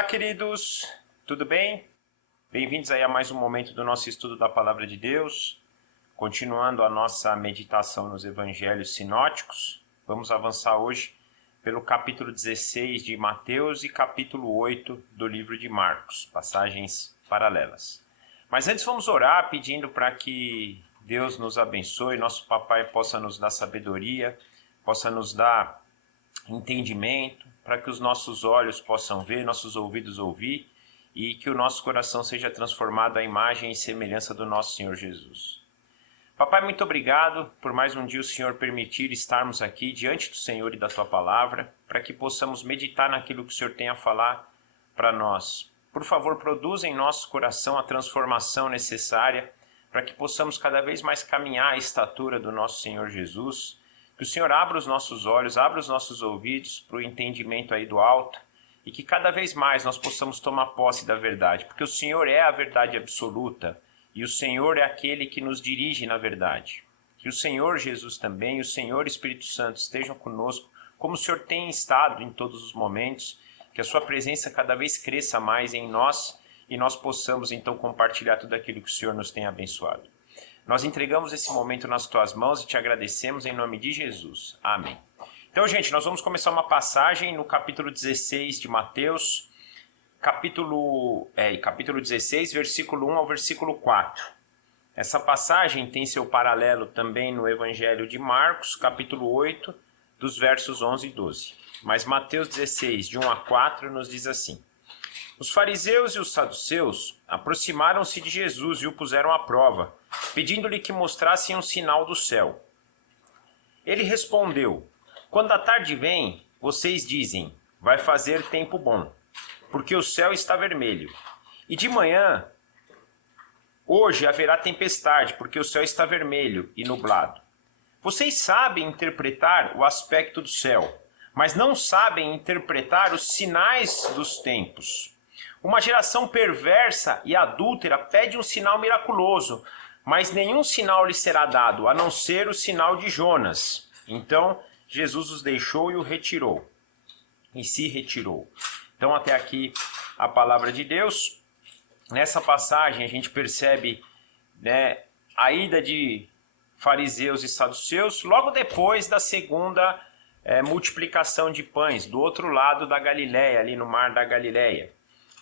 Olá, queridos, tudo bem? Bem-vindos aí a mais um momento do nosso estudo da Palavra de Deus. Continuando a nossa meditação nos Evangelhos sinóticos, vamos avançar hoje pelo capítulo 16 de Mateus e capítulo 8 do livro de Marcos, passagens paralelas. Mas antes vamos orar pedindo para que Deus nos abençoe, nosso papai possa nos dar sabedoria, possa nos dar entendimento, para que os nossos olhos possam ver, nossos ouvidos ouvir e que o nosso coração seja transformado à imagem e semelhança do nosso Senhor Jesus. Papai, muito obrigado por mais um dia o Senhor permitir estarmos aqui diante do Senhor e da Tua Palavra, para que possamos meditar naquilo que o Senhor tem a falar para nós. Por favor, produza em nosso coração a transformação necessária para que possamos cada vez mais caminhar à estatura do nosso Senhor Jesus. Que o Senhor abra os nossos olhos, abra os nossos ouvidos para o entendimento aí do alto e que cada vez mais nós possamos tomar posse da verdade, porque o Senhor é a verdade absoluta e o Senhor é aquele que nos dirige na verdade. Que o Senhor Jesus também e o Senhor Espírito Santo estejam conosco, como o Senhor tem estado em todos os momentos, que a sua presença cada vez cresça mais em nós e nós possamos então compartilhar tudo aquilo que o Senhor nos tem abençoado. Nós entregamos esse momento nas Tuas mãos e Te agradecemos em nome de Jesus. Amém. Então, gente, nós vamos começar uma passagem no capítulo 16 de Mateus, capítulo 16, versículo 1 ao versículo 4. Essa passagem tem seu paralelo também no Evangelho de Marcos, capítulo 8, dos versos 11 e 12. Mas Mateus 16, de 1 a 4, nos diz assim: Os fariseus e os saduceus aproximaram-se de Jesus e o puseram à prova, pedindo-lhe que mostrassem um sinal do céu. Ele respondeu: Quando a tarde vem, vocês dizem, vai fazer tempo bom, porque o céu está vermelho. E de manhã, hoje haverá tempestade, porque o céu está vermelho e nublado. Vocês sabem interpretar o aspecto do céu, mas não sabem interpretar os sinais dos tempos. Uma geração perversa e adúltera pede um sinal miraculoso, mas nenhum sinal lhe será dado, a não ser o sinal de Jonas. Então Jesus os deixou e o retirou. E se retirou. Então até aqui a palavra de Deus. Nessa passagem a gente percebe, a ida de fariseus e saduceus logo depois da segunda multiplicação de pães, do outro lado da Galileia, ali no mar da Galileia,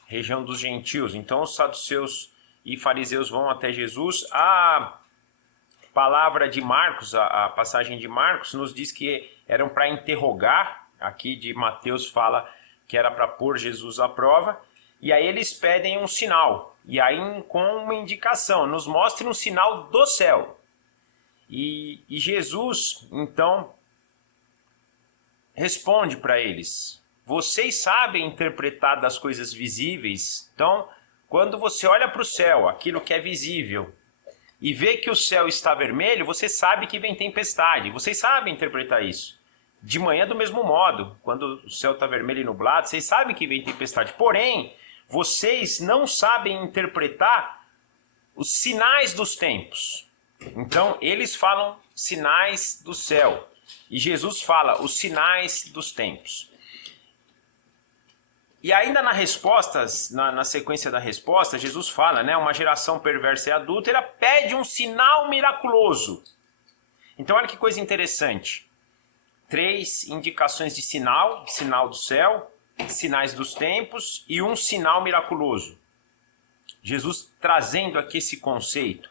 região dos gentios. Então os saduceus e fariseus vão até Jesus. A palavra de Marcos, a passagem de Marcos, nos diz que eram para interrogar. Aqui de Mateus fala que era para pôr Jesus à prova. E aí eles pedem um sinal. E aí com uma indicação, nos mostre um sinal do céu. E Jesus, então, responde para eles: vocês sabem interpretar das coisas visíveis? Então, quando você olha para o céu, aquilo que é visível, e vê que o céu está vermelho, você sabe que vem tempestade. Vocês sabem interpretar isso. De manhã, do mesmo modo, quando o céu está vermelho e nublado, vocês sabem que vem tempestade. Porém, vocês não sabem interpretar os sinais dos tempos. Então, eles falam sinais do céu. E Jesus fala os sinais dos tempos. E ainda na resposta, na sequência da resposta, Jesus fala, uma geração perversa e adúltera pede um sinal miraculoso. Então olha que coisa interessante. 3 indicações de sinal do céu, sinais dos tempos e um sinal miraculoso. Jesus trazendo aqui esse conceito.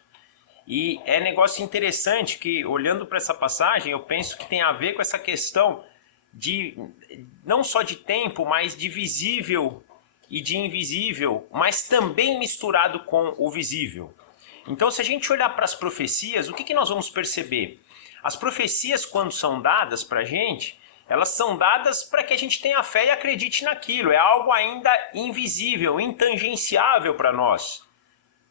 E é negócio interessante que, olhando para essa passagem, eu penso que tem a ver com essa questão não só de tempo, mas de visível e de invisível, mas também misturado com o visível. Então, se a gente olhar para as profecias, o que nós vamos perceber? As profecias, quando são dadas para a gente, elas são dadas para que a gente tenha fé e acredite naquilo. É algo ainda invisível, intangenciável para nós.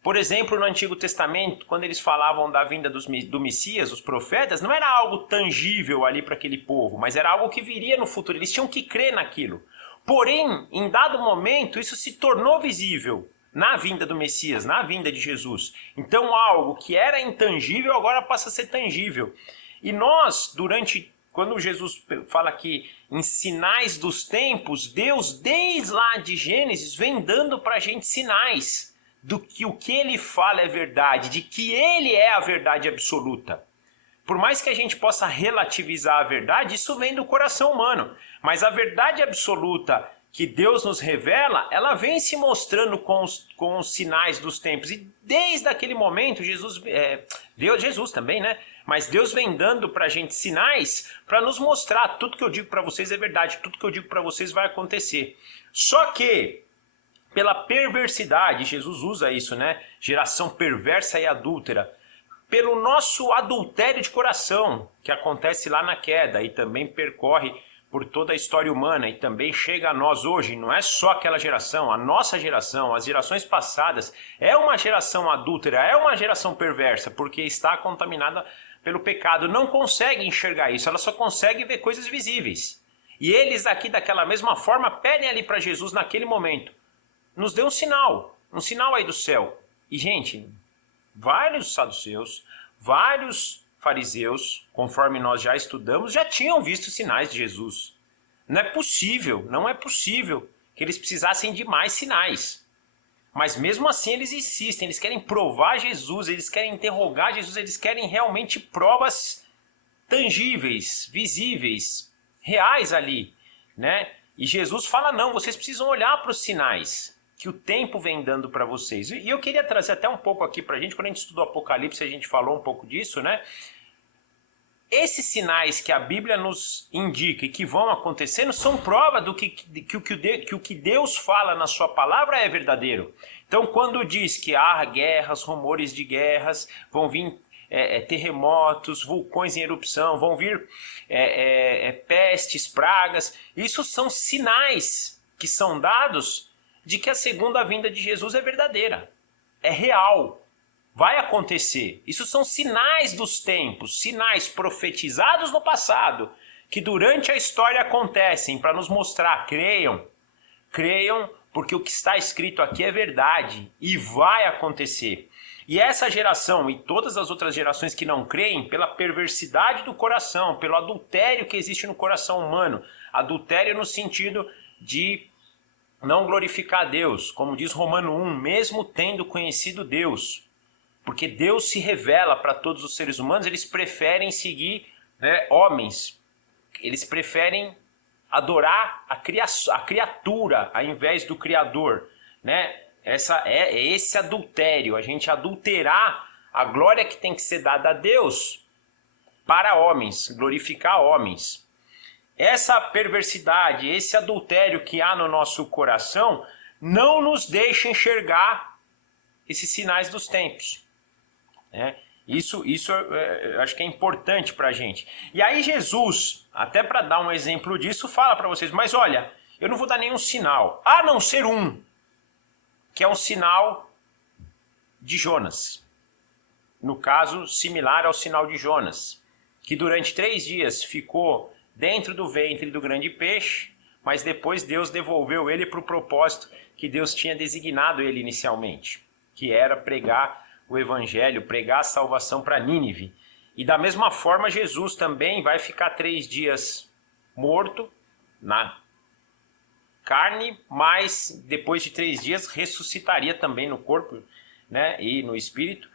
Por exemplo, no Antigo Testamento, quando eles falavam da vinda do Messias, os profetas, não era algo tangível ali para aquele povo, mas era algo que viria no futuro. Eles tinham que crer naquilo. Porém, em dado momento, isso se tornou visível na vinda do Messias, na vinda de Jesus. Então, algo que era intangível agora passa a ser tangível. E nós, quando Jesus fala que em sinais dos tempos, Deus, desde lá de Gênesis, vem dando para a gente sinais do que o que ele fala é verdade, de que ele é a verdade absoluta. Por mais que a gente possa relativizar a verdade, isso vem do coração humano. Mas a verdade absoluta que Deus nos revela, ela vem se mostrando com os sinais dos tempos. E desde aquele momento, Jesus também, né? Mas Deus vem dando para a gente sinais para nos mostrar tudo que eu digo para vocês é verdade, tudo que eu digo para vocês vai acontecer. Só que, pela perversidade, Jesus usa isso, né? Geração perversa e adúltera. Pelo nosso adultério de coração, que acontece lá na queda e também percorre por toda a história humana e também chega a nós hoje, não é só aquela geração, a nossa geração, as gerações passadas, é uma geração adúltera, é uma geração perversa, porque está contaminada pelo pecado, não consegue enxergar isso, ela só consegue ver coisas visíveis. E eles aqui daquela mesma forma pedem ali para Jesus naquele momento, nos dê um sinal aí do céu. E gente, vários saduceus, vários fariseus, conforme nós já estudamos, já tinham visto sinais de Jesus. Não é possível que eles precisassem de mais sinais. Mas mesmo assim eles insistem, eles querem provar Jesus, eles querem interrogar Jesus, eles querem realmente provas tangíveis, visíveis, reais ali, né? E Jesus fala, não, vocês precisam olhar para os sinais que o tempo vem dando para vocês. E eu queria trazer até um pouco aqui para a gente, quando a gente estudou Apocalipse, a gente falou um pouco disso, né? Esses sinais que a Bíblia nos indica e que vão acontecendo são prova do que o que Deus fala na sua palavra é verdadeiro. Então, quando diz que há guerras, rumores de guerras, vão vir terremotos, vulcões em erupção, vão vir pestes, pragas, isso são sinais que são dados de que a segunda vinda de Jesus é verdadeira, é real. Vai acontecer. Isso são sinais dos tempos, sinais profetizados no passado, que durante a história acontecem para nos mostrar, creiam, porque o que está escrito aqui é verdade e vai acontecer. E essa geração e todas as outras gerações que não creem, pela perversidade do coração, pelo adultério que existe no coração humano, adultério no sentido de não glorificar a Deus, como diz Romano 1, mesmo tendo conhecido Deus. Porque Deus se revela para todos os seres humanos, eles preferem seguir homens, eles preferem adorar a criatura ao invés do Criador. Né? Esse adultério, a gente adulterar a glória que tem que ser dada a Deus para homens, glorificar homens. Essa perversidade, esse adultério que há no nosso coração, não nos deixa enxergar esses sinais dos tempos. Isso eu acho que é importante para a gente. E aí Jesus, até para dar um exemplo disso, fala para vocês, mas olha, eu não vou dar nenhum sinal, a não ser um, que é um sinal de Jonas. No caso, similar ao sinal de Jonas, que durante 3 dias ficou dentro do ventre do grande peixe, mas depois Deus devolveu ele para o propósito que Deus tinha designado ele inicialmente, que era pregar o evangelho, pregar a salvação para Nínive. E da mesma forma Jesus também vai ficar 3 dias morto na carne, mas depois de 3 dias ressuscitaria também no corpo, né, e no espírito,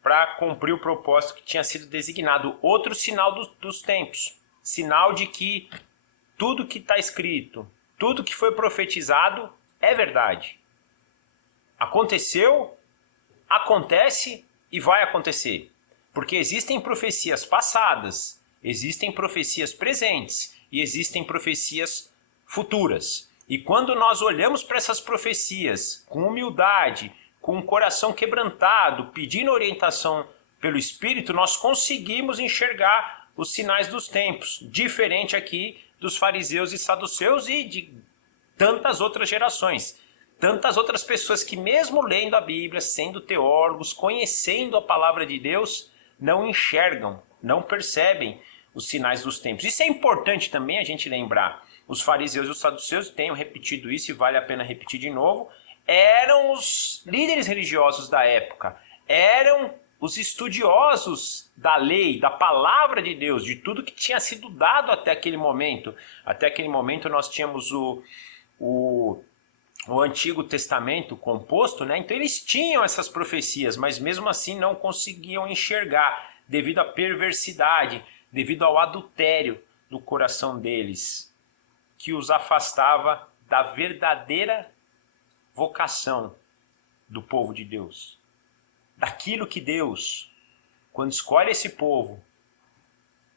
para cumprir o propósito que tinha sido designado. Outro sinal dos tempos, sinal de que tudo que está escrito, tudo que foi profetizado é verdade. Aconteceu, acontece e vai acontecer. Porque existem profecias passadas, existem profecias presentes e existem profecias futuras. E quando nós olhamos para essas profecias com humildade, com o coração quebrantado, pedindo orientação pelo Espírito, nós conseguimos enxergar os sinais dos tempos, diferente aqui dos fariseus e saduceus e de tantas outras gerações. Tantas outras pessoas que mesmo lendo a Bíblia, sendo teólogos, conhecendo a palavra de Deus, não enxergam, não percebem os sinais dos tempos. Isso é importante também a gente lembrar. Os fariseus e os saduceus, tenho repetido isso e vale a pena repetir de novo, eram os líderes religiosos da época, eram os estudiosos da lei, da palavra de Deus, de tudo que tinha sido dado até aquele momento. Até aquele momento nós tínhamos o Antigo Testamento composto, né? Então eles tinham essas profecias, mas mesmo assim não conseguiam enxergar, devido à perversidade, devido ao adultério do coração deles, que os afastava da verdadeira vocação do povo de Deus. Daquilo que Deus, quando escolhe esse povo,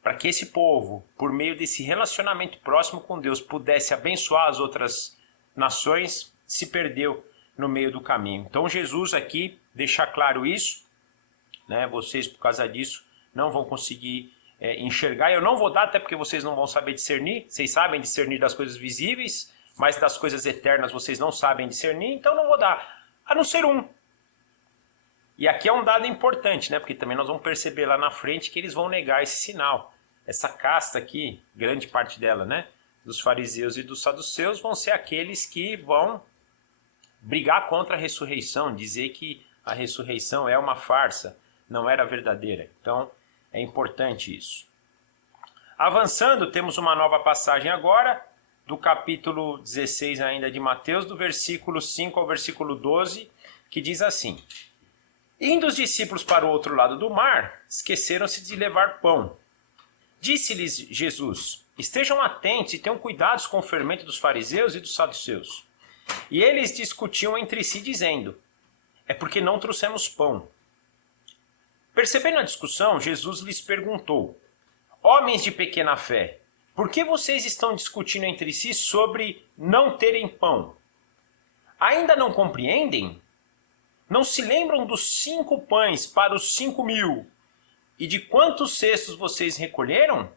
para que esse povo, por meio desse relacionamento próximo com Deus, pudesse abençoar as outras nações, se perdeu no meio do caminho. Então Jesus aqui deixa claro isso, né? Vocês, por causa disso, não vão conseguir enxergar. Eu não vou dar, até porque vocês não vão saber discernir. Vocês sabem discernir das coisas visíveis, mas das coisas eternas vocês não sabem discernir, então não vou dar, a não ser um. E aqui é um dado importante, né? Porque também nós vamos perceber lá na frente que eles vão negar esse sinal. Essa casta aqui, grande parte dela, né? Dos fariseus e dos saduceus, vão ser aqueles que vão brigar contra a ressurreição, dizer que a ressurreição é uma farsa, não era verdadeira. Então, é importante isso. Avançando, temos uma nova passagem agora, do capítulo 16 ainda de Mateus, do versículo 5 ao versículo 12, que diz assim: Indo os discípulos para o outro lado do mar, esqueceram-se de levar pão. Disse-lhes Jesus: Estejam atentos e tenham cuidados com o fermento dos fariseus e dos saduceus. E eles discutiam entre si, dizendo: É porque não trouxemos pão. Percebendo a discussão, Jesus lhes perguntou: Homens de pequena fé, por que vocês estão discutindo entre si sobre não terem pão? Ainda não compreendem? Não se lembram dos 5 pães para os 5.000? E de quantos cestos vocês recolheram?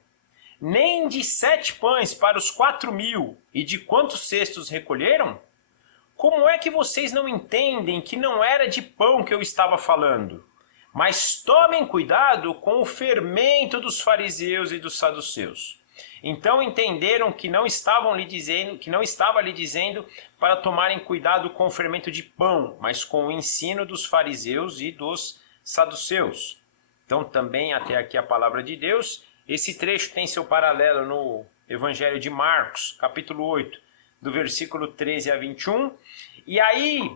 Nem de 7 pães para os 4.000? E de quantos cestos recolheram? Como é que vocês não entendem que não era de pão que eu estava falando? Mas tomem cuidado com o fermento dos fariseus e dos saduceus. Então entenderam que não estava lhe dizendo para tomarem cuidado com o fermento de pão, mas com o ensino dos fariseus e dos saduceus. Então também até aqui a palavra de Deus. Esse trecho tem seu paralelo no Evangelho de Marcos, capítulo 8, do versículo 13 a 21. E aí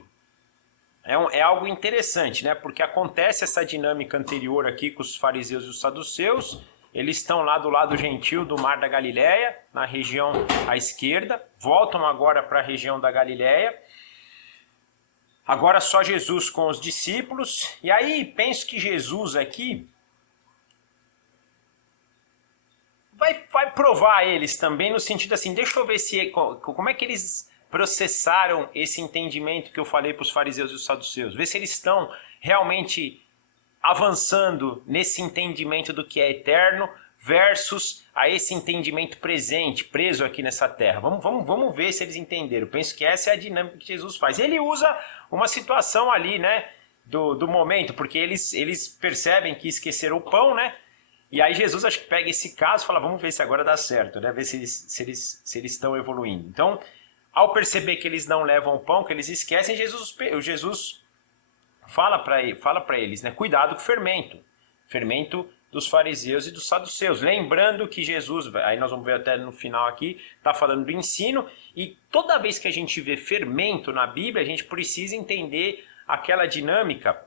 é algo interessante, né? Porque acontece essa dinâmica anterior aqui com os fariseus e os saduceus. Eles estão lá do lado gentil do Mar da Galileia, na região à esquerda, voltam agora para a região da Galileia. Agora só Jesus com os discípulos. E aí penso que Jesus aqui vai provar eles também no sentido assim, deixa eu ver como é que eles processaram esse entendimento que eu falei para os fariseus e os saduceus. Ver se eles estão realmente avançando nesse entendimento do que é eterno versus a esse entendimento presente, preso aqui nessa terra. Vamos ver se eles entenderam. Penso que essa é a dinâmica que Jesus faz. Ele usa uma situação ali, né, do momento, porque eles percebem que esqueceram o pão, né? E aí Jesus acho que pega esse caso e fala, vamos ver se agora dá certo, né? Ver se eles estão evoluindo. Então, ao perceber que eles não levam o pão, que eles esquecem, Jesus fala para eles, né? Cuidado com o fermento dos fariseus e dos saduceus. Lembrando que Jesus, aí nós vamos ver até no final aqui, está falando do ensino, e toda vez que a gente vê fermento na Bíblia, a gente precisa entender aquela dinâmica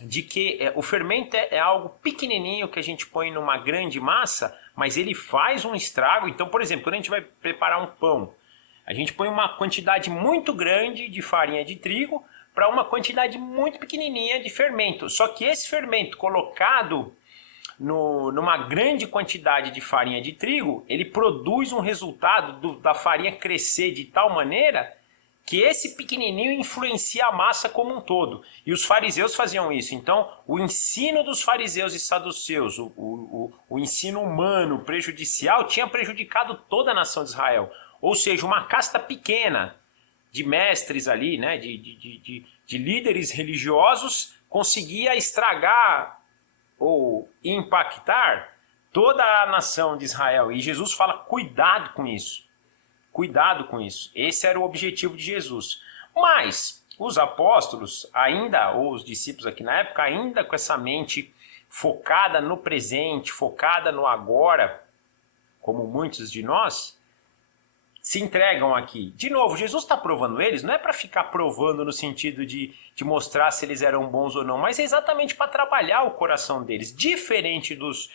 de que o fermento é algo pequenininho que a gente põe numa grande massa, mas ele faz um estrago. Então, por exemplo, quando a gente vai preparar um pão, a gente põe uma quantidade muito grande de farinha de trigo para uma quantidade muito pequenininha de fermento. Só que esse fermento colocado numa grande quantidade de farinha de trigo, ele produz um resultado da farinha crescer de tal maneira que esse pequenininho influencia a massa como um todo. E os fariseus faziam isso. Então, o ensino dos fariseus e saduceus, o ensino humano prejudicial, tinha prejudicado toda a nação de Israel. Ou seja, uma casta pequena de mestres ali, né, de líderes religiosos, conseguia estragar ou impactar toda a nação de Israel. E Jesus fala, cuidado com isso. Cuidado com isso. Esse era o objetivo de Jesus. Mas os apóstolos ainda, ou os discípulos aqui na época, ainda com essa mente focada no presente, focada no agora, como muitos de nós, se entregam aqui. De novo, Jesus está provando eles, não é para ficar provando no sentido de mostrar se eles eram bons ou não, mas é exatamente para trabalhar o coração deles. Diferente dos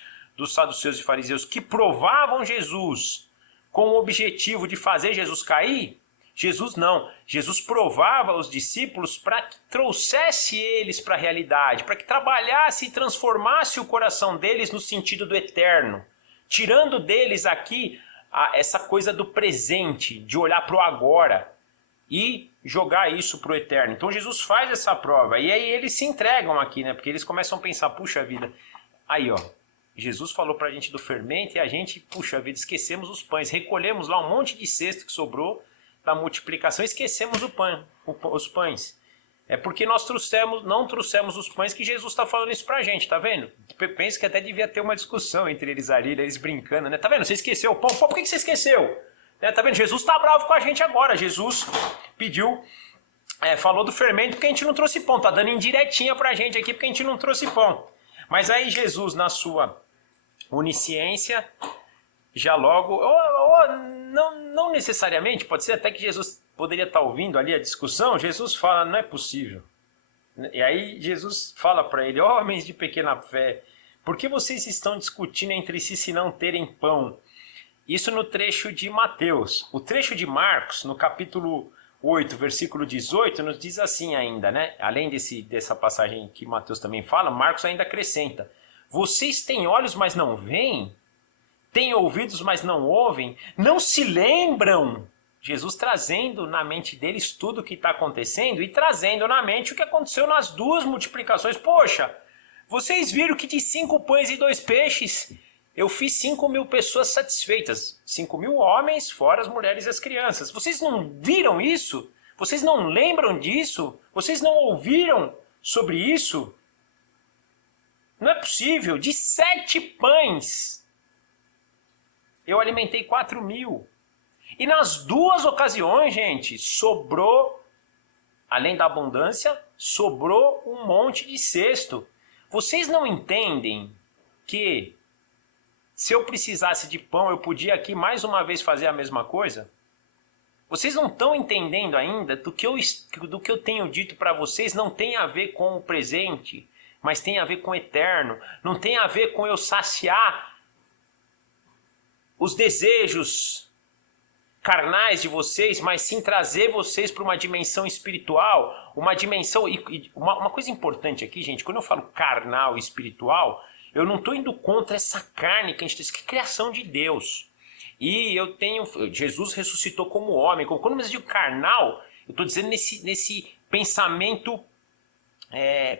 saduceus e fariseus que provavam Jesus com o objetivo de fazer Jesus cair, Jesus não. Jesus provava os discípulos para que trouxesse eles para a realidade, para que trabalhasse e transformasse o coração deles no sentido do eterno, tirando deles aqui essa coisa do presente, de olhar para o agora e jogar isso para o eterno. Então Jesus faz essa prova e aí eles se entregam aqui, né? Porque eles começam a pensar, puxa vida, aí ó, Jesus falou para a gente do fermento e a gente, puxa vida, esquecemos os pães, recolhemos lá um monte de cesto que sobrou da multiplicação, esquecemos os pães. É porque nós não trouxemos os pães que Jesus está falando isso pra gente, tá vendo? Eu penso que até devia ter uma discussão entre eles ali, eles brincando, né? Tá vendo? Você esqueceu o pão? Pô, por que você esqueceu? Tá vendo? Jesus tá bravo com a gente agora. Jesus pediu, falou do fermento porque a gente não trouxe pão. Tá dando indiretinha pra gente aqui porque a gente não trouxe pão. Mas aí Jesus, na sua onisciência, já logo, não necessariamente, pode ser até que Jesus poderia estar ouvindo ali a discussão, Jesus fala, não é possível. E aí Jesus fala para ele, homens de pequena fé, por que vocês estão discutindo entre si se não terem pão? Isso no trecho de Mateus. O trecho de Marcos, no capítulo 8, versículo 18, nos diz assim ainda, né? Além dessa passagem que Mateus também fala, Marcos ainda acrescenta, vocês têm olhos, mas não veem? Têm ouvidos, mas não ouvem? Não se lembram? Jesus trazendo na mente deles tudo o que está acontecendo e trazendo na mente o que aconteceu nas duas multiplicações. Poxa, vocês viram que de 5 pães e 2 peixes eu fiz 5.000 pessoas satisfeitas. 5.000 homens, fora as mulheres e as crianças. Vocês não viram isso? Vocês não lembram disso? Vocês não ouviram sobre isso? Não é possível. De 7 pães eu alimentei 4.000. E nas duas ocasiões, gente, sobrou, além da abundância, sobrou um monte de cesto. Vocês não entendem que se eu precisasse de pão, eu podia aqui mais uma vez fazer a mesma coisa? Vocês não estão entendendo ainda do que eu tenho dito para vocês não tem a ver com o presente, mas tem a ver com o eterno. Não tem a ver com eu saciar os desejos carnais de vocês, mas sim trazer vocês para uma dimensão espiritual, uma dimensão... Uma coisa importante aqui, gente, quando eu falo carnal e espiritual, eu não estou indo contra essa carne que a gente diz que é criação de Deus. E Jesus ressuscitou como homem. Quando eu digo carnal, eu estou dizendo nesse pensamento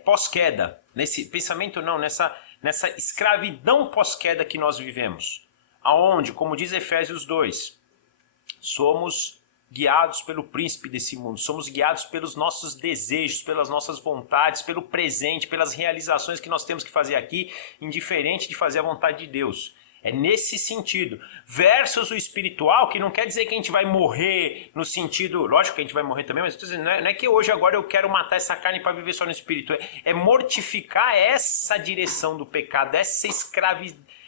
pós-queda. Nesse pensamento não, nessa escravidão pós-queda que nós vivemos. Aonde, como diz Efésios 2, somos guiados pelo príncipe desse mundo, somos guiados pelos nossos desejos, pelas nossas vontades, pelo presente, pelas realizações que nós temos que fazer aqui, indiferente de fazer a vontade de Deus. É nesse sentido. Versus o espiritual, que não quer dizer que a gente vai morrer no sentido... Lógico que a gente vai morrer também, mas estou dizendo, não é que hoje agora eu quero matar essa carne para viver só no espírito. É mortificar essa direção do pecado,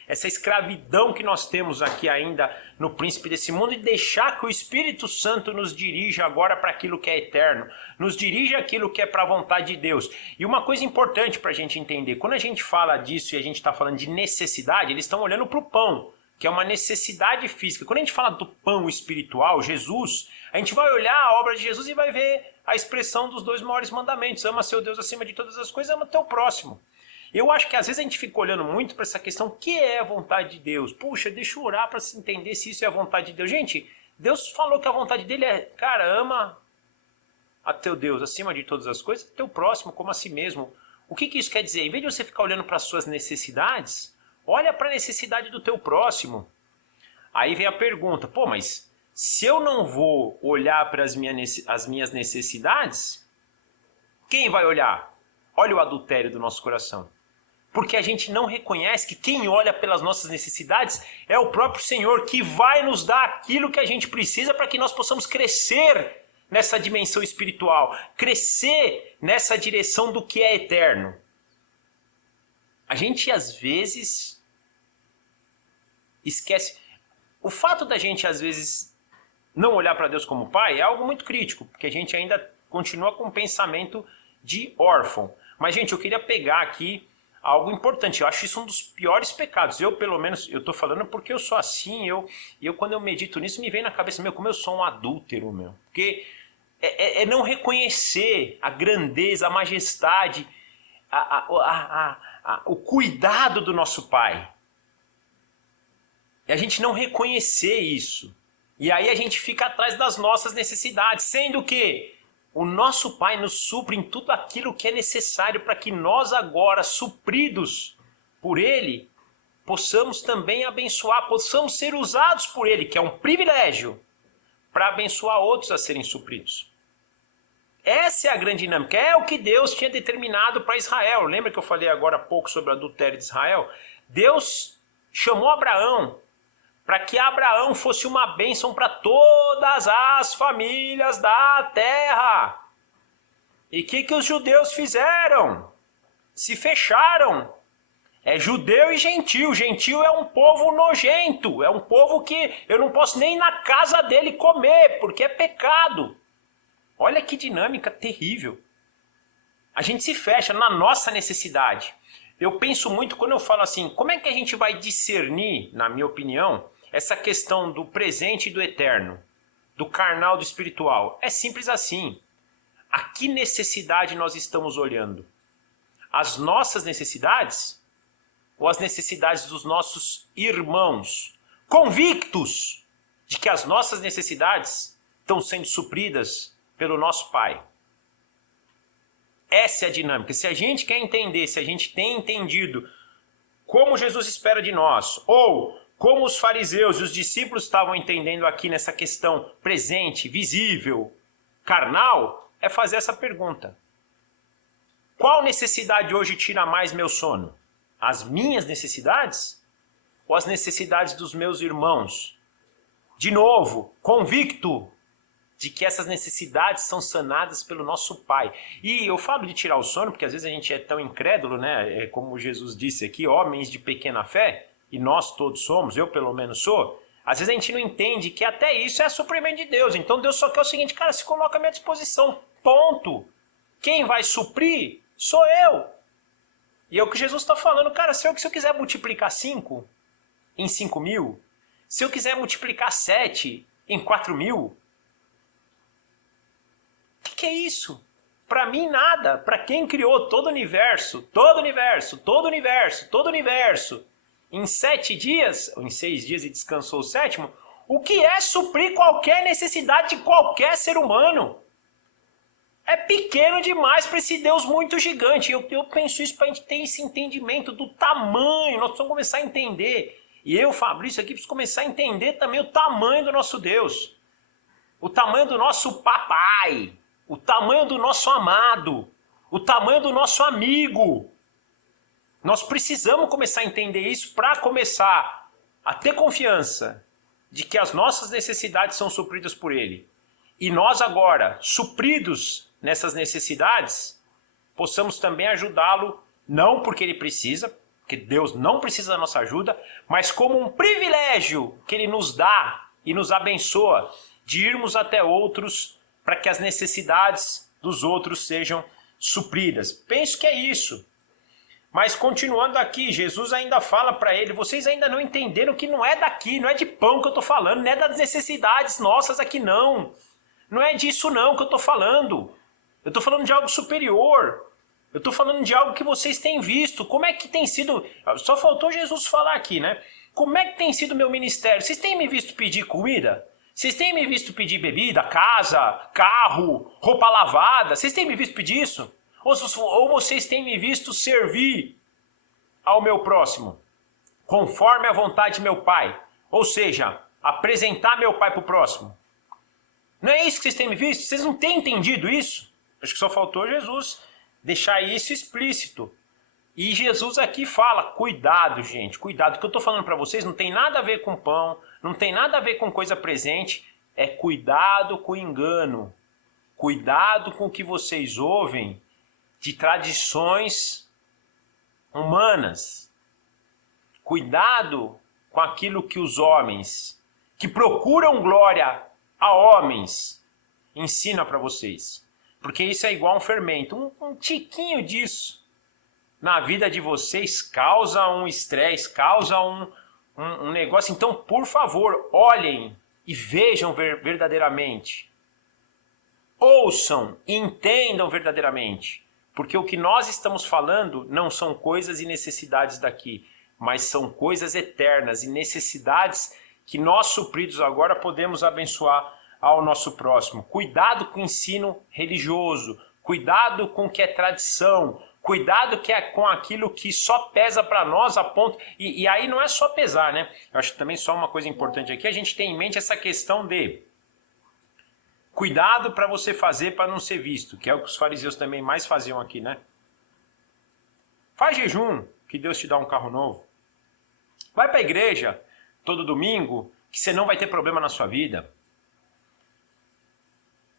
essa escravidão que nós temos aqui ainda no príncipe desse mundo e deixar que o Espírito Santo nos dirija agora para aquilo que é eterno, nos dirija aquilo que é para a vontade de Deus. E uma coisa importante para a gente entender, quando a gente fala disso e a gente está falando de necessidade, eles estão olhando para o pão, que é uma necessidade física. Quando a gente fala do pão espiritual, Jesus, a gente vai olhar a obra de Jesus e vai ver a expressão dos 2 maiores mandamentos, ama seu Deus acima de todas as coisas, ama teu próximo. Eu acho que às vezes a gente fica olhando muito para essa questão, o que é a vontade de Deus? Puxa, deixa eu orar para se entender se isso é a vontade de Deus. Gente, Deus falou que a vontade dele é, cara, ama a teu Deus acima de todas as coisas, teu próximo como a si mesmo. O que isso quer dizer? Em vez de você ficar olhando para as suas necessidades, olha para a necessidade do teu próximo. Aí vem a pergunta, pô, mas se eu não vou olhar para as minhas necessidades, quem vai olhar? Olha o adultério do nosso coração. Porque a gente não reconhece que quem olha pelas nossas necessidades é o próprio Senhor que vai nos dar aquilo que a gente precisa para que nós possamos crescer nessa dimensão espiritual, crescer nessa direção do que é eterno. A gente às vezes esquece. O fato da gente às vezes não olhar para Deus como pai é algo muito crítico, porque a gente ainda continua com um pensamento de órfão. Mas, gente, eu queria pegar aqui algo importante. Eu acho isso um dos piores pecados. Eu, pelo menos, eu estou falando porque eu sou assim. Eu quando eu medito nisso, me vem na cabeça, como eu sou um adúltero, Porque é não reconhecer a grandeza, a majestade, o cuidado do nosso Pai. E a gente não reconhecer isso. E aí a gente fica atrás das nossas necessidades, sendo que o nosso Pai nos supre em tudo aquilo que é necessário para que nós agora, supridos por Ele, possamos também abençoar, possamos ser usados por Ele, que é um privilégio, para abençoar outros a serem supridos. Essa é a grande dinâmica, é o que Deus tinha determinado para Israel. Lembra que eu falei agora há pouco sobre o adultério de Israel? Deus chamou Abraão para que Abraão fosse uma bênção para todas as famílias da terra. E o que os judeus fizeram? Se fecharam. É judeu e gentil. Gentil é um povo nojento. É um povo que eu não posso nem na casa dele comer, porque é pecado. Olha que dinâmica terrível. A gente se fecha na nossa necessidade. Eu penso muito quando eu falo assim, como é que a gente vai discernir, na minha opinião, essa questão do presente e do eterno, do carnal e do espiritual? É simples assim. A que necessidade nós estamos olhando? As nossas necessidades ou as necessidades dos nossos irmãos? Convictos de que as nossas necessidades estão sendo supridas pelo nosso Pai. Essa é a dinâmica. Se a gente quer entender, se a gente tem entendido como Jesus espera de nós, ou como os fariseus e os discípulos estavam entendendo aqui nessa questão presente, visível, carnal, é fazer essa pergunta. Qual necessidade hoje tira mais meu sono? As minhas necessidades? Ou as necessidades dos meus irmãos? De novo, convicto de que essas necessidades são sanadas pelo nosso Pai. E eu falo de tirar o sono, porque às vezes a gente é tão incrédulo, né? Como Jesus disse aqui, homens de pequena fé, e nós todos somos, eu pelo menos sou, às vezes a gente não entende que até isso é suprimento de Deus. Então Deus só quer o seguinte, cara, se coloca à minha disposição, ponto. Quem vai suprir sou eu. E é o que Jesus está falando, cara, se eu quiser multiplicar 5 em 5.000, se eu quiser multiplicar 7 em 4.000, o que é isso? Para mim nada. Para quem criou todo o universo, em 7 dias, ou em 6 dias e descansou o 7º, o que é suprir qualquer necessidade de qualquer ser humano? É pequeno demais para esse Deus muito gigante. Eu penso isso para a gente ter esse entendimento do tamanho. Nós precisamos começar a entender. E eu, Fabrício, aqui preciso começar a entender também o tamanho do nosso Deus. O tamanho do nosso papai. O tamanho do nosso amado. O tamanho do nosso amigo. Nós precisamos começar a entender isso para começar a ter confiança de que as nossas necessidades são supridas por Ele. E nós agora, supridos nessas necessidades, possamos também ajudá-lo, não porque Ele precisa, porque Deus não precisa da nossa ajuda, mas como um privilégio que Ele nos dá e nos abençoa de irmos até outros para que as necessidades dos outros sejam supridas. Penso que é isso. Mas continuando aqui, Jesus ainda fala para ele, vocês ainda não entenderam que não é daqui, não é de pão que eu estou falando, não é das necessidades nossas aqui não. Não é disso não que eu estou falando. Eu estou falando de algo superior. Eu estou falando de algo que vocês têm visto. Como é que tem sido... Só faltou Jesus falar aqui, né? Como é que tem sido o meu ministério? Vocês têm me visto pedir comida? Vocês têm me visto pedir bebida, casa, carro, roupa lavada? Vocês têm me visto pedir isso? Ou vocês têm me visto servir ao meu próximo, conforme a vontade de meu Pai? Ou seja, apresentar meu Pai para o próximo. Não é isso que vocês têm me visto? Vocês não têm entendido isso? Acho que só faltou Jesus deixar isso explícito. E Jesus aqui fala, cuidado gente, cuidado. O que eu estou falando para vocês não tem nada a ver com pão, não tem nada a ver com coisa presente, é cuidado com o engano. Cuidado com o que vocês ouvem de tradições humanas. Cuidado com aquilo que os homens que procuram glória a homens ensinam para vocês. Porque isso é igual a um fermento. Um tiquinho disso na vida de vocês causa um estresse, causa um negócio. Então, por favor, olhem e vejam verdadeiramente. Ouçam e entendam verdadeiramente. Porque o que nós estamos falando não são coisas e necessidades daqui, mas são coisas eternas e necessidades que nós, supridos agora, podemos abençoar ao nosso próximo. Cuidado com o ensino religioso, cuidado com o que é tradição, cuidado com aquilo que só pesa para nós a ponto... E aí não é só pesar, né? Eu acho também só uma coisa importante aqui, a gente tem em mente essa questão de cuidado para você fazer para não ser visto, que é o que os fariseus também mais faziam aqui, né? Faz jejum, que Deus te dá um carro novo. Vai para a igreja todo domingo, que você não vai ter problema na sua vida.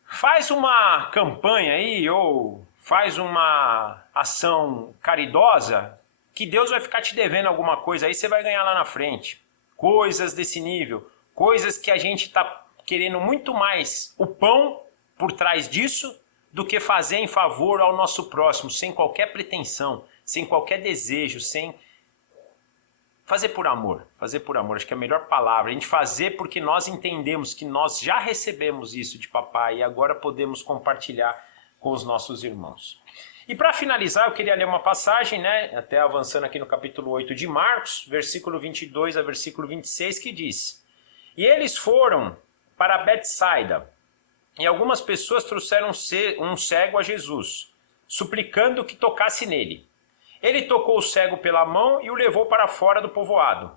Faz uma campanha aí, ou faz uma ação caridosa, que Deus vai ficar te devendo alguma coisa aí, você vai ganhar lá na frente. Coisas desse nível, coisas que a gente está querendo muito mais o pão por trás disso do que fazer em favor ao nosso próximo, sem qualquer pretensão, sem qualquer desejo, sem fazer por amor. Fazer por amor, acho que é a melhor palavra. A gente fazer porque nós entendemos que nós já recebemos isso de papai e agora podemos compartilhar com os nossos irmãos. E para finalizar, eu queria ler uma passagem, né, até avançando aqui no capítulo 8 de Marcos, versículo 22 a versículo 26, que diz: E eles foram para Betsaida, e algumas pessoas trouxeram um cego a Jesus, suplicando que tocasse nele. Ele tocou o cego pela mão e o levou para fora do povoado.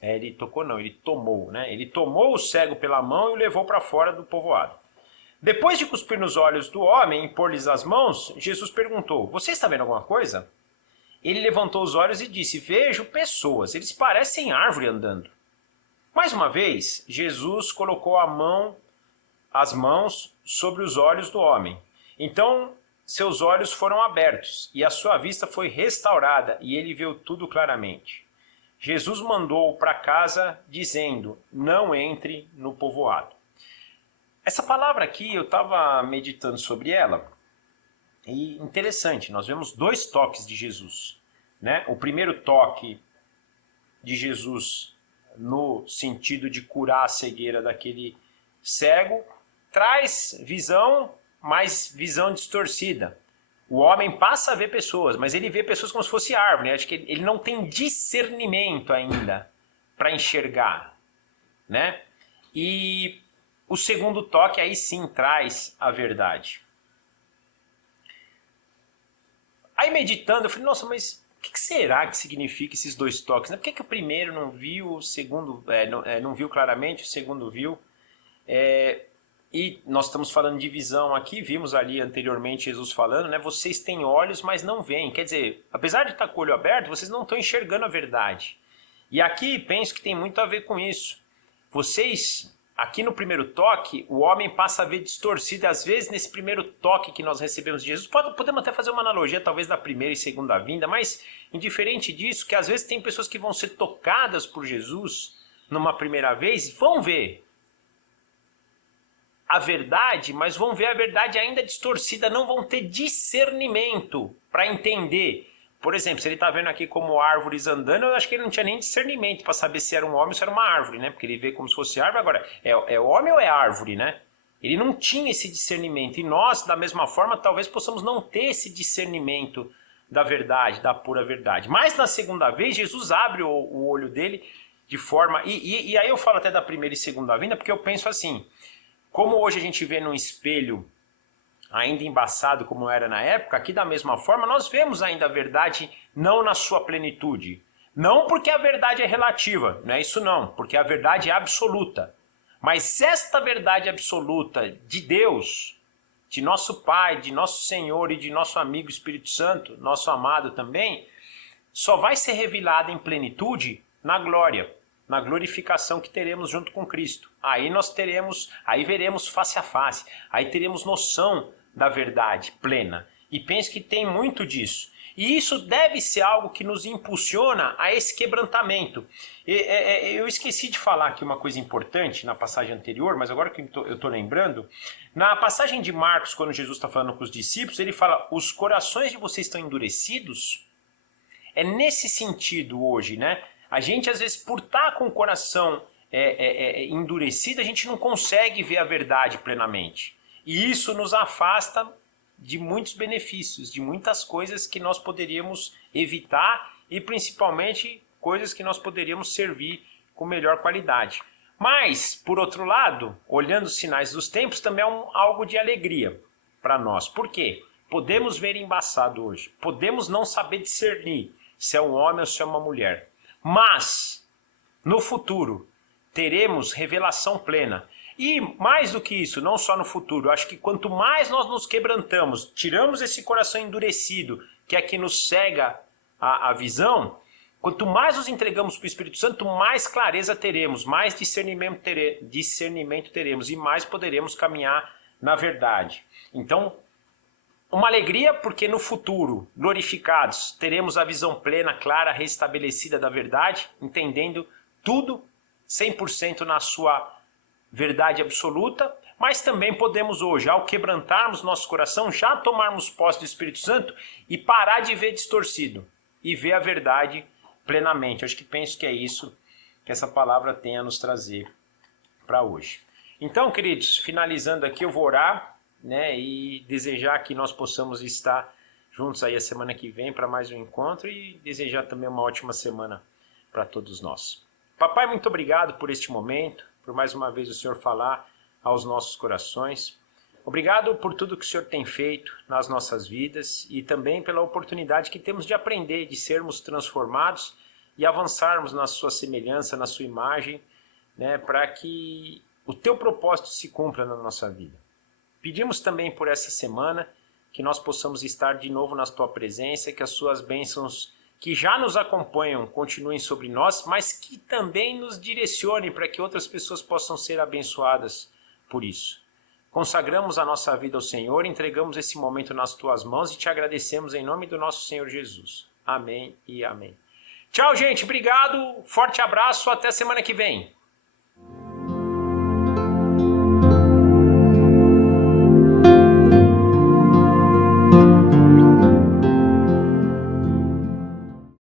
Ele tocou não, ele tomou, né? Ele tomou o cego pela mão e o levou para fora do povoado. Depois de cuspir nos olhos do homem e pôr-lhes as mãos, Jesus perguntou: Você está vendo alguma coisa? Ele levantou os olhos e disse: Vejo pessoas, eles parecem árvore andando. Mais uma vez, Jesus colocou as mãos sobre os olhos do homem. Então, seus olhos foram abertos e a sua vista foi restaurada e ele viu tudo claramente. Jesus mandou-o para casa dizendo: Não entre no povoado. Essa palavra aqui, eu estava meditando sobre ela e interessante, nós vemos dois toques de Jesus, né? O primeiro toque de Jesus no sentido de curar a cegueira daquele cego, traz visão, mas visão distorcida. O homem passa a ver pessoas, mas ele vê pessoas como se fosse árvore, né? Acho que ele não tem discernimento ainda para enxergar, né? E o segundo toque aí sim traz a verdade. Aí meditando, eu falei, nossa, mas o que será que significa esses dois toques? Né? Por que o primeiro não viu, o segundo não viu claramente, o segundo viu? E nós estamos falando de visão aqui, vimos ali anteriormente Jesus falando, né? Vocês têm olhos, mas não veem. Quer dizer, apesar de estar com o olho aberto, vocês não estão enxergando a verdade. E aqui penso que tem muito a ver com isso. Vocês, aqui no primeiro toque, o homem passa a ver distorcido. Às vezes, nesse primeiro toque que nós recebemos de Jesus, podemos até fazer uma analogia, talvez, da primeira e segunda vinda, mas, indiferente disso, que às vezes tem pessoas que vão ser tocadas por Jesus numa primeira vez, vão ver a verdade, mas vão ver a verdade ainda distorcida, não vão ter discernimento para entender. Por exemplo, se ele está vendo aqui como árvores andando, eu acho que ele não tinha nem discernimento para saber se era um homem ou se era uma árvore, né? Porque ele vê como se fosse árvore. Agora, é homem ou é árvore, né? Ele não tinha esse discernimento. E nós, da mesma forma, talvez possamos não ter esse discernimento da verdade, da pura verdade. Mas na segunda vez, Jesus abre o olho dele de forma... E aí eu falo até da primeira e segunda vinda, porque eu penso assim... Como hoje a gente vê num espelho ainda embaçado como era na época, aqui da mesma forma nós vemos ainda a verdade não na sua plenitude. Não porque a verdade é relativa, não é isso não, porque a verdade é absoluta. Mas esta verdade absoluta de Deus, de nosso Pai, de nosso Senhor e de nosso amigo Espírito Santo, nosso amado também, só vai ser revelada em plenitude na glória. na glorificação que teremos junto com Cristo. Aí veremos face a face, aí teremos noção da verdade plena. E penso que tem muito disso. E isso deve ser algo que nos impulsiona a esse quebrantamento. Eu esqueci de falar aqui uma coisa importante na passagem anterior, mas agora que eu estou lembrando, na passagem de Marcos, quando Jesus está falando com os discípulos, ele fala, os corações de vocês estão endurecidos. É nesse sentido hoje, né? A gente, às vezes, por estar com o coração endurecido, a gente não consegue ver a verdade plenamente. E isso nos afasta de muitos benefícios, de muitas coisas que nós poderíamos evitar e principalmente coisas que nós poderíamos servir com melhor qualidade. Mas, por outro lado, olhando os sinais dos tempos, também é algo de alegria para nós. Por quê? Podemos ver embaçado hoje, podemos não saber discernir se é um homem ou se é uma mulher, mas no futuro teremos revelação plena. E mais do que isso, não só no futuro, eu acho que quanto mais nós nos quebrantamos, tiramos esse coração endurecido, que é que nos cega a visão, quanto mais nos entregamos para o Espírito Santo, mais clareza teremos, mais discernimento teremos e mais poderemos caminhar na verdade. Então, uma alegria porque no futuro, glorificados, teremos a visão plena, clara, restabelecida da verdade, entendendo tudo 100% na sua verdade absoluta, mas também podemos hoje, ao quebrantarmos nosso coração, já tomarmos posse do Espírito Santo e parar de ver distorcido e ver a verdade plenamente. Eu penso que é isso que essa palavra tem a nos trazer para hoje. Então, queridos, finalizando aqui, eu vou orar, né, e desejar que nós possamos estar juntos aí a semana que vem para mais um encontro e desejar também uma ótima semana para todos nós. Papai, muito obrigado por este momento, por mais uma vez o Senhor falar aos nossos corações. Obrigado por tudo que o Senhor tem feito nas nossas vidas e também pela oportunidade que temos de aprender, de sermos transformados e avançarmos na sua semelhança, na sua imagem, né, para que o teu propósito se cumpra na nossa vida. Pedimos também por essa semana que nós possamos estar de novo na tua presença, que as suas bênçãos que já nos acompanham continuem sobre nós, mas que também nos direcionem para que outras pessoas possam ser abençoadas por isso. Consagramos a nossa vida ao Senhor, entregamos esse momento nas tuas mãos e te agradecemos em nome do nosso Senhor Jesus. Amém e amém. Tchau, gente. Obrigado. Forte abraço. Até semana que vem.